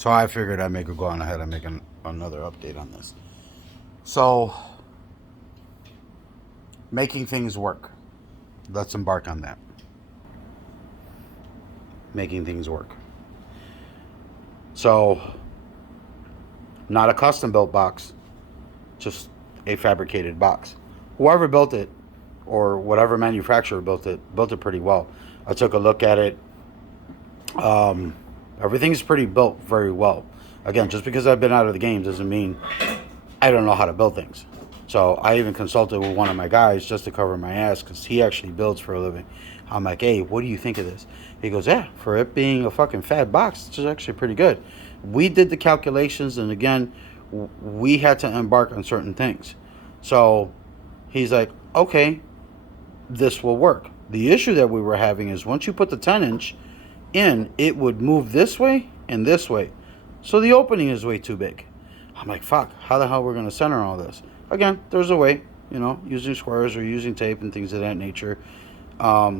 So I figured I'd make a go on ahead and make another update on this. So, making things work. Let's embark on that. Making things work. So, not a custom built box, just a fabricated box. Whoever built it, or whatever manufacturer built it pretty well. I took a look at it. Everything's pretty built very well. Again, just because I've been out of the game doesn't mean I don't know how to build things. So I even consulted with one of my guys just to cover my ass because he actually builds for a living. I'm like, hey, what do you think of this? He goes, yeah, for it being a fucking fat box, it's actually pretty good. We did the calculations, and again, we had to embark on certain things. So he's like, okay, this will work. The issue that we were having is once you put the 10-inch in, it would move this way and this way. So the opening is way too big. I'm like, fuck, how the hell we're going to center all this? Again, there's a way, using squares or using tape and things of that nature,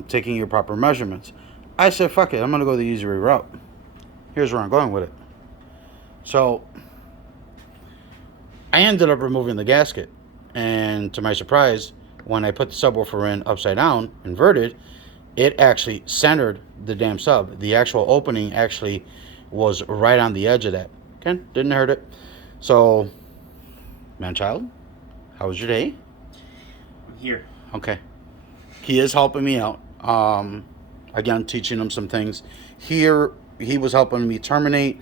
taking your proper measurements. I said, fuck it, I'm going to go the easy route. Here's where I'm going with it. So I ended up removing the gasket. And to my surprise, when I put the subwoofer in upside down, inverted, it actually centered the damn sub. The actual opening actually was right on the edge of that. Okay, didn't hurt it. So, man-child, how was your day? I'm here. Okay. He is helping me out. Again, teaching him some things. Here, he was helping me terminate,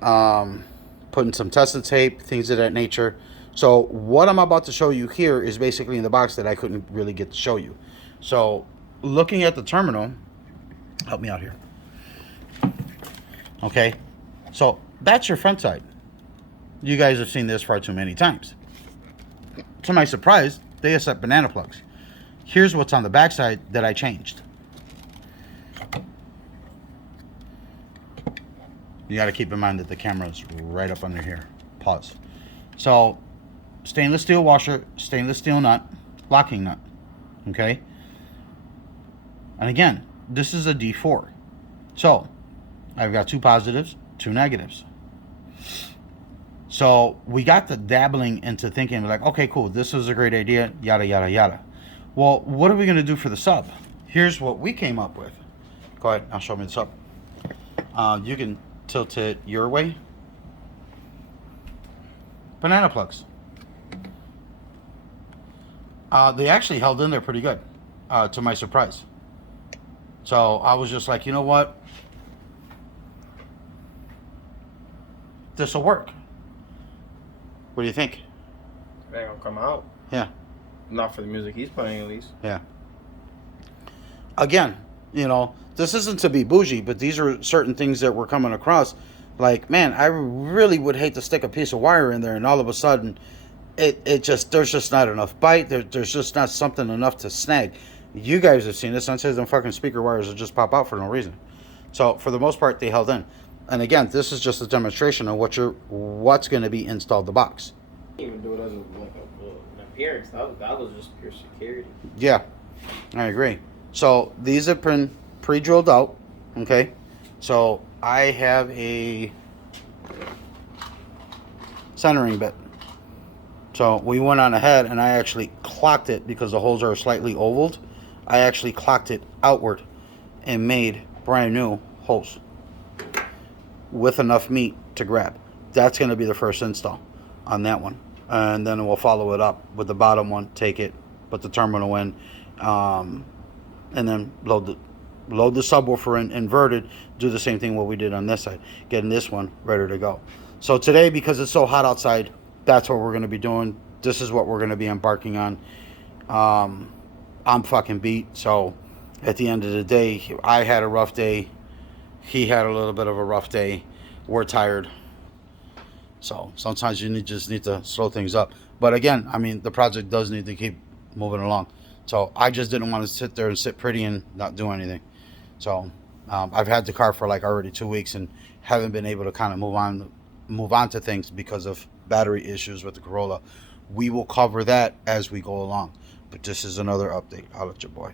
putting some tested tape, things of that nature. So what I'm about to show you here is basically in the box that I couldn't really get to show you. So looking at the terminal, help me out here. Okay, so that's your front side. You guys have seen this far too many times. To my surprise, they accept banana plugs. Here's what's on the back side that I changed. You got to keep in mind that the camera's right up under here. Pause. So, stainless steel washer, stainless steel nut, locking nut. Okay? And again, this is a D4. So, I've got 2 positives, 2 negatives. So, we got the dabbling into thinking like, okay, cool, this is a great idea, yada, yada, yada. Well, what are we going to do for the sub? Here's what we came up with. Go ahead, I'll show me the sub. You can tilt it your way. Banana plugs. They actually held in there pretty good, to my surprise. So I was just like, you know what? This will work. What do you think? It ain't gonna come out. Yeah. Not for the music he's playing, at least. Yeah. Again, this isn't to be bougie, but these are certain things that we're coming across. Like, man, I really would hate to stick a piece of wire in there and all of a sudden there's just not enough bite. There's just not something enough to snag. You guys have seen this. Sometimes them fucking speaker wires will just pop out for no reason. So for the most part, they held in. And again, this is just a demonstration of what's going to be installed the box. Even do it as an appearance. That was just pure security. Yeah, I agree. So these have been pre-drilled out. Okay, so I have a centering bit. So we went on ahead and I actually clocked it because the holes are slightly ovaled. I actually clocked it outward and made brand new holes with enough meat to grab. That's going to be the first install on that one. And then we'll follow it up with the bottom one, take it, put the terminal in, and then load the subwoofer in, inverted, do the same thing what we did on this side, getting this one ready to go. So today, because it's so hot outside, that's what we're going to be doing. This is what we're going to be embarking on. I'm fucking beat. So at the end of the day, I had a rough day. He had a little bit of a rough day. We're tired. So sometimes you just need to slow things up. But again, I mean, the project does need to keep moving along. So I just didn't want to sit there and sit pretty and not do anything. So I've had the car for like already 2 weeks and haven't been able to kind of move on to things because of battery issues with the Corolla. We will cover that as we go along. But this is another update. I'll let your boy.